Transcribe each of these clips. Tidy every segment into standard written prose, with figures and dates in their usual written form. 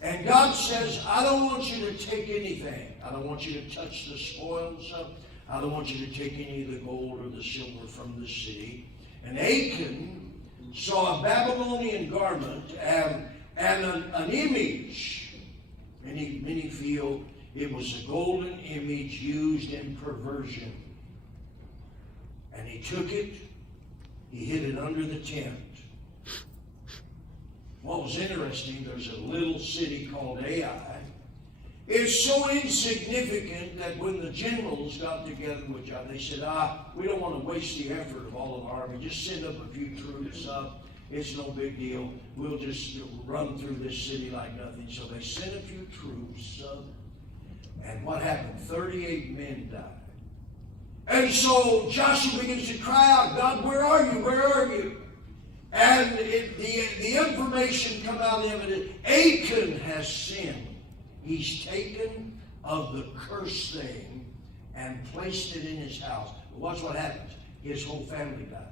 And God says, I don't want you to take anything. I don't want you to touch the spoils. I don't want you to take any of the gold or the silver from the city. And Achan saw a Babylonian garment and an image. Many feel it was a golden image used in perversion. And he took it, he hid it under the tent. What was interesting, there's a little city called Ai. It's so insignificant that when the generals got together with John, they said, we don't want to waste the effort of all of our army. Just send up a few troops. It's no big deal. We'll just run through this city like nothing. So they sent a few troops. And what happened? 38 men died. And so Joshua begins to cry out, God, where are you? Where are you? And the information come out evident. Achan has sinned. He's taken of the cursed thing and placed it in his house. But watch what happens. His whole family dies.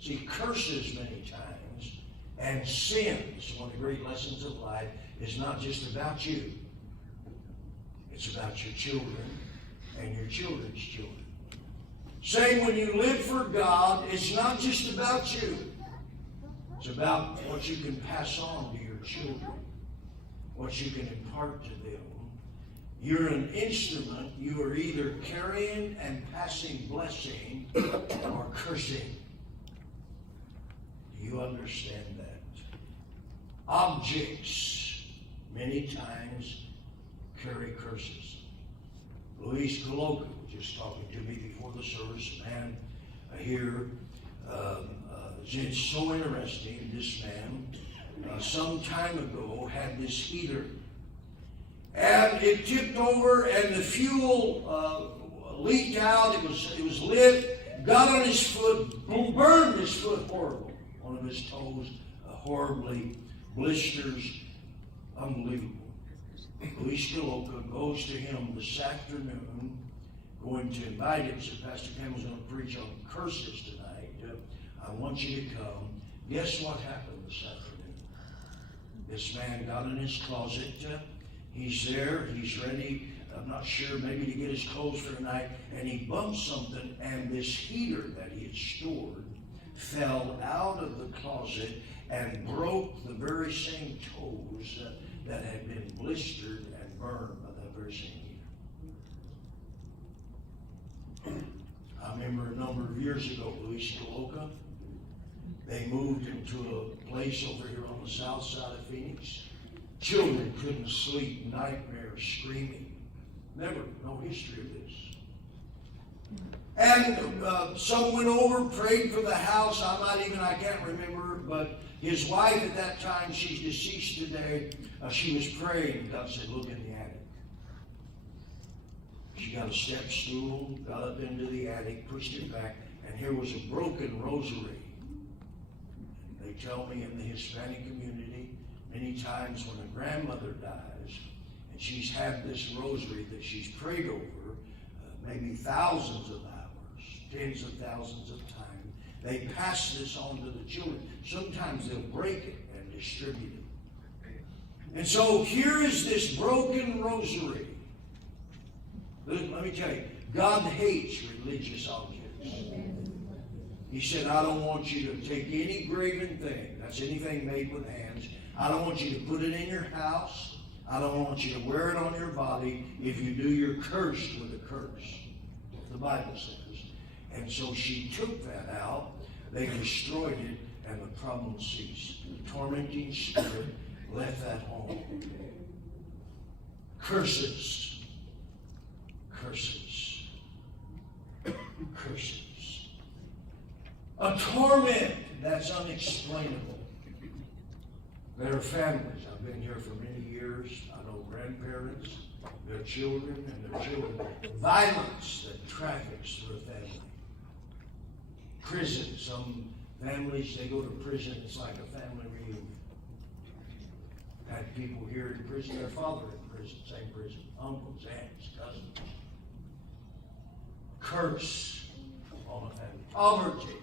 See, curses many times and sins, one of the great lessons of life, is not just about you. It's about your children and your children's children. Saying when you live for God, it's not just about you. It's about what you can pass on to your children, what you can impart to them. You're an instrument. You are either carrying and passing blessing or cursing. Do you understand that? Objects many times carry curses. Luis Coloca was just talking to me before the service. A man here, it's so interesting. This man, some time ago, had this heater. And it tipped over and the fuel leaked out. It was lit. Got on his foot, burned his foot horrible. One of his toes horribly, blisters, unbelievable. Luis Coloca goes to him this afternoon, going to invite him. So Pastor Campbell's going to preach on curses tonight. I want you to come. Guess what happened this afternoon? This man got in his closet. He's there. He's ready. I'm not sure, maybe to get his clothes for tonight. And he bumped something, and this heater that he had stored fell out of the closet and broke the very same toes that had been blistered and burned by that very same heater. I remember a number of years ago, Luis Coloca, they moved into a place over here on the south side of Phoenix. Children couldn't sleep, nightmares, screaming. Never, no history of this. And some went over, prayed for the house. I can't remember, but his wife at that time, she's deceased today, she was praying. God said, look in the attic. She got a step stool, got up into the attic, pushed it back, and here was a broken rosary. They tell me in the Hispanic community, many times when a grandmother dies, and she's had this rosary that she's prayed over, maybe thousands of hours, tens of thousands of times, they pass this on to the children. Sometimes they'll break it and distribute it. And so here is this broken rosary. Let me tell you, God hates religious objects. He said, I don't want you to take any graven thing. That's anything made with hands. I don't want you to put it in your house. I don't want you to wear it on your body. If you do, you're cursed with a curse. The Bible says. And so she took that out. They destroyed it, and the problem ceased. The tormenting spirit left that home. Curses. Curses. Curses. A torment that's unexplainable. There are families. I've been here for many years. I know grandparents, their children, and their children. Violence that traffics through a family. Prison. Some families, they go to prison. It's like a family reunion. Had people here in prison, their father in prison, same prison. Uncles, aunts, cousins. Curse on a family. Poverty.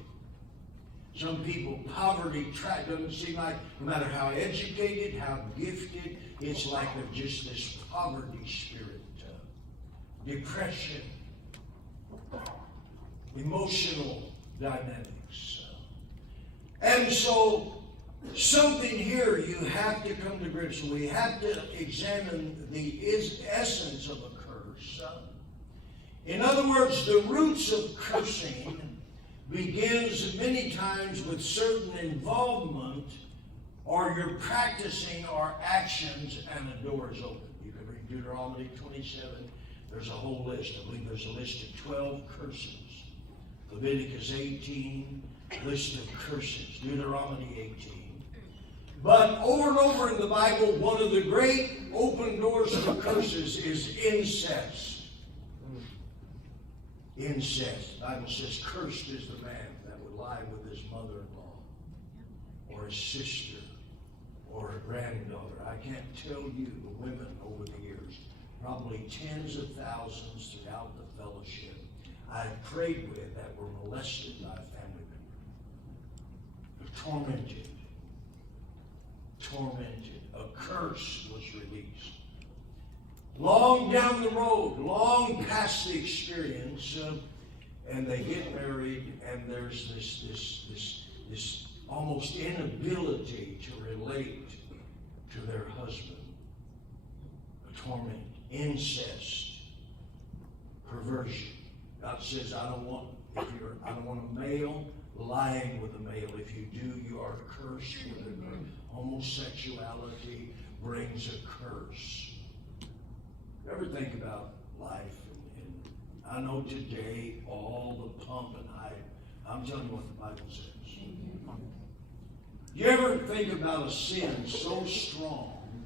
Some people, poverty doesn't seem like, no matter how educated, how gifted, it's like just this poverty spirit. Depression, emotional dynamics. And so, something here you have to come to grips with. We have to examine the essence of a curse. In other words, the roots of cursing begins many times with certain involvement, or you're practicing our actions and the door is open. You can read Deuteronomy 27. There's a whole list. I believe there's a list of 12 curses. Leviticus 18, list of curses. Deuteronomy 18. But over and over in the Bible, one of the great open doors for curses is incest. Incest. The Bible says, cursed is the man that would lie with his mother-in-law, or his sister, or a granddaughter. I can't tell you the women over the years, probably tens of thousands throughout the fellowship I've prayed with that were molested by a family member. They're tormented. A curse was released. Long down the road, long past the experience, and they get married, and there's this almost inability to relate to their husband. A torment, incest, perversion. God says, I don't want a male lying with a male. If you do, you are cursed with it. Homosexuality brings a curse. You ever think about life? And I know today all the pump and hype. I'm telling you what the Bible says. You ever think about a sin so strong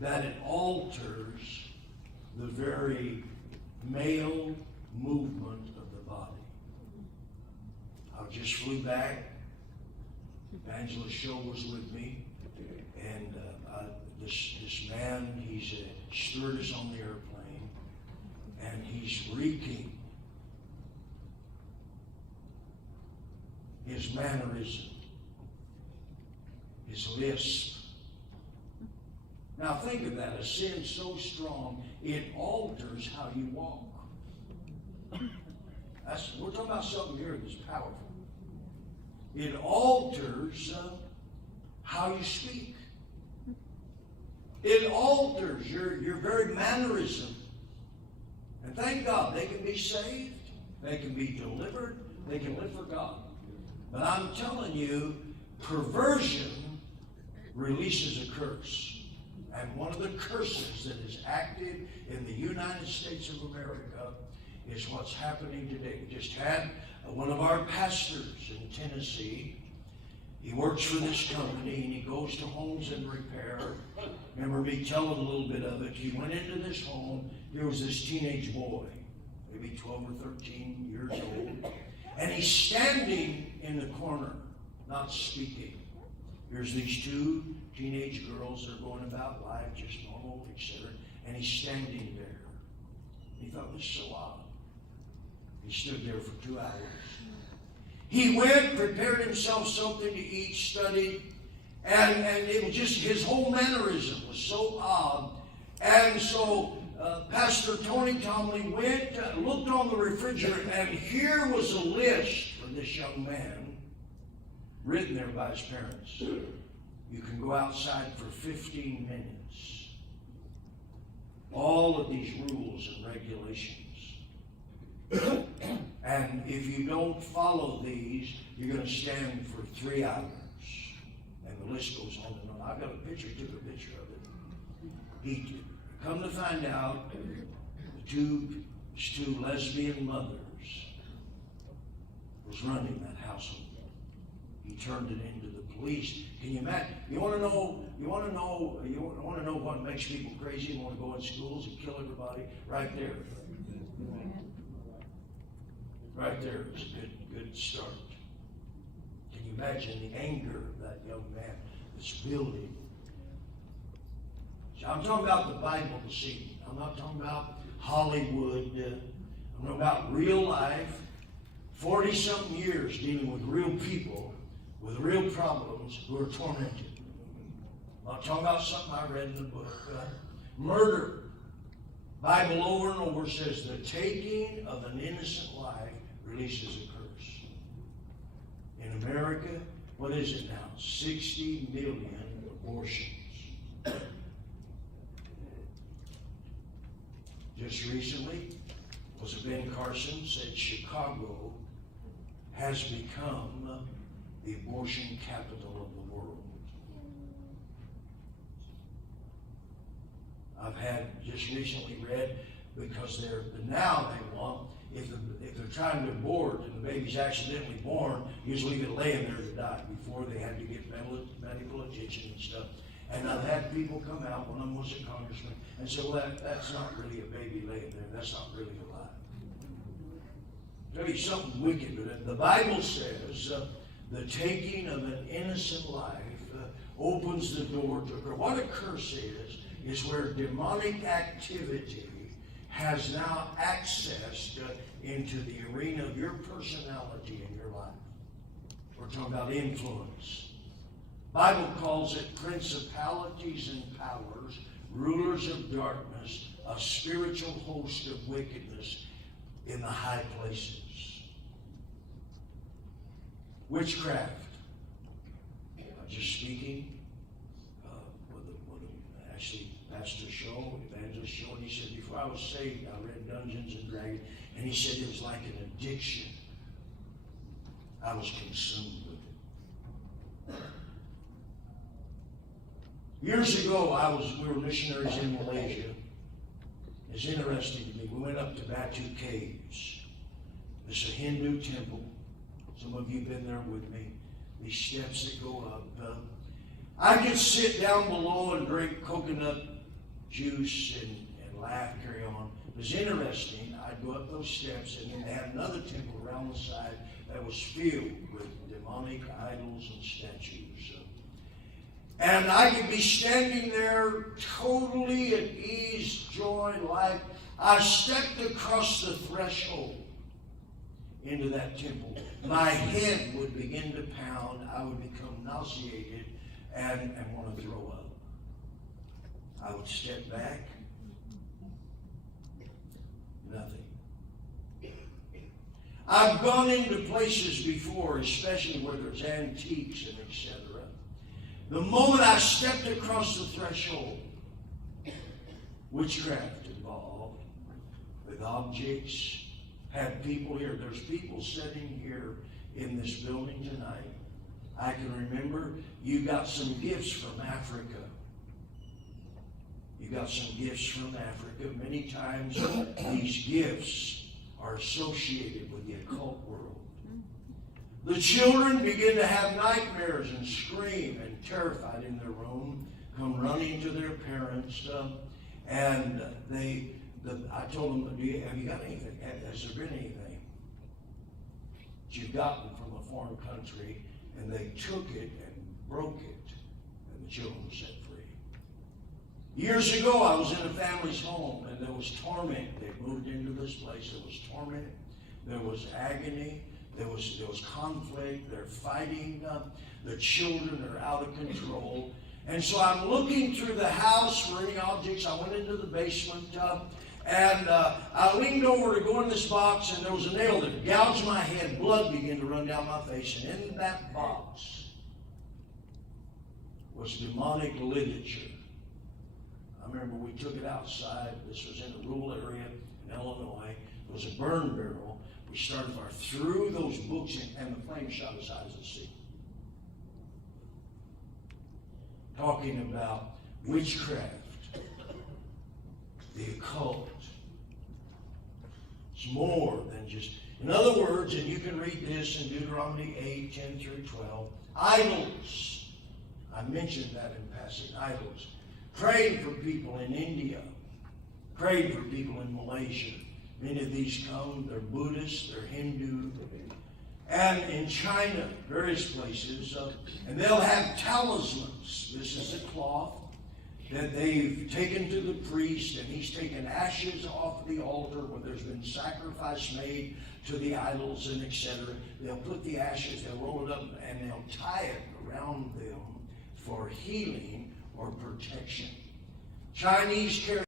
that it alters the very male movement of the body? I just flew back. Angela's show was with me, and this man, he's a stewardess on the airplane, and he's reeking. His mannerism, his lisp. Now think of that, a sin so strong, it alters how you walk. We're talking about something here that's powerful. It alters how you speak. It alters your very mannerism. And thank God, they can be saved, they can be delivered, they can live for God. But I'm telling you, perversion releases a curse. And one of the curses that is active in the United States of America is what's happening today. We just had one of our pastors in Tennessee. He works for this company, and he goes to homes in repair. Remember me telling a little bit of it. He went into this home. There was this teenage boy, maybe 12 or 13 years old. And he's standing in the corner, not speaking. Here's these two teenage girls that are going about life, just normal, etc. And he's standing there. He thought, this is so odd. He stood there for 2 hours. He went, prepared himself something to eat, studied, and it was just, his whole mannerism was so odd. And so Pastor Tony Tomlin went, looked on the refrigerator, and here was a list for this young man, written there by his parents. You can go outside for 15 minutes. All of these rules and regulations. And if you don't follow these, you're going to stand for 3 hours. And the list goes on and on. I've got a picture, took a picture of it. He come to find out, his two lesbian mothers was running that household. He turned it into the police. Can you imagine? You want to know what makes people crazy and want to go in schools and kill everybody? Right there. Right there is a good start. Can you imagine the anger of that young man that's building? So I'm talking about the Bible this evening. I'm not talking about Hollywood. I'm talking about real life. 40-something years dealing with real people with real problems who are tormented. I'm not talking about something I read in the book. Murder. Bible over and over says the taking of an innocent life releases a curse. In America, what is it now? 60 million abortions. Just recently, was it Ben Carson said Chicago has become the abortion capital of the world. I've had just recently read, because now they want, if they're trying to abort and the baby's accidentally born, you just leave it laying there to die. Before they had to get medical attention and stuff. And I've had people come out, one of them was a congressman, and said, well, that's not really a baby laying there. That's not really alive. I'll tell you something wicked, but the Bible says the taking of an innocent life opens the door to a curse. What a curse is where demonic activity has now accessed into the arena of your personality and your life. We're talking about influence. Bible calls it principalities and powers, rulers of darkness, a spiritual host of wickedness in the high places. Witchcraft. I'm just speaking actually Pastor Shaw, Evangelist Shaw, and he said, before I was saved, I read Dungeons and Dragons, and he said it was like an addiction. I was consumed with it. Years ago, we were missionaries in Malaysia. It's interesting to me. We went up to Batu Caves. It's a Hindu temple. Some of you have been there with me. These steps that go up. I could sit down below and drink coconut juice and laugh, carry on. It was interesting. I'd go up those steps, and then they had another temple around the side that was filled with demonic idols and statues. And I could be standing there totally at ease, joy, life. I stepped across the threshold into that temple. My head would begin to pound. I would become nauseated and want to throw up. I would step back. Nothing. I've gone into places before, especially where there's antiques and etc. The moment I stepped across the threshold, witchcraft involved, with objects, had people here. There's people sitting here in this building tonight. I can remember you got some gifts from Africa. You got some gifts from Africa. Many times these gifts are associated with the occult world. The children begin to have nightmares and scream and terrified in their room, come running to their parents, and I told them, have you got anything? Has there been anything that you've gotten from a foreign country? And they took it and broke it, and the children were set free. Years ago, I was in a family's home, and there was torment. They moved into this place. There was torment. There was agony. There was conflict. They're fighting. The children are out of control. And so I'm looking through the house for any objects. I went into the basement, and I leaned over to go in this box, and there was a nail that gouged my head. Blood began to run down my face. And in that box was demonic literature. I remember we took it outside. This was in a rural area in Illinois. It was a burn barrel. We started fire, threw those books in, and the flame shot as high as the sea. Talking about witchcraft, the occult. It's more than just, in other words, and you can read this in Deuteronomy 8, 10 through 12, idols. I mentioned that in passing, idols. Praying for people in India. Praying for people in Malaysia. Many of these come, they're Buddhist, they're Hindu. And in China, various places, and they'll have talismans. This is a cloth. that they've taken to the priest, and he's taken ashes off the altar where there's been sacrifice made to the idols and etc. They'll put the ashes, they'll roll it up, and they'll tie it around them for healing or protection. Chinese carry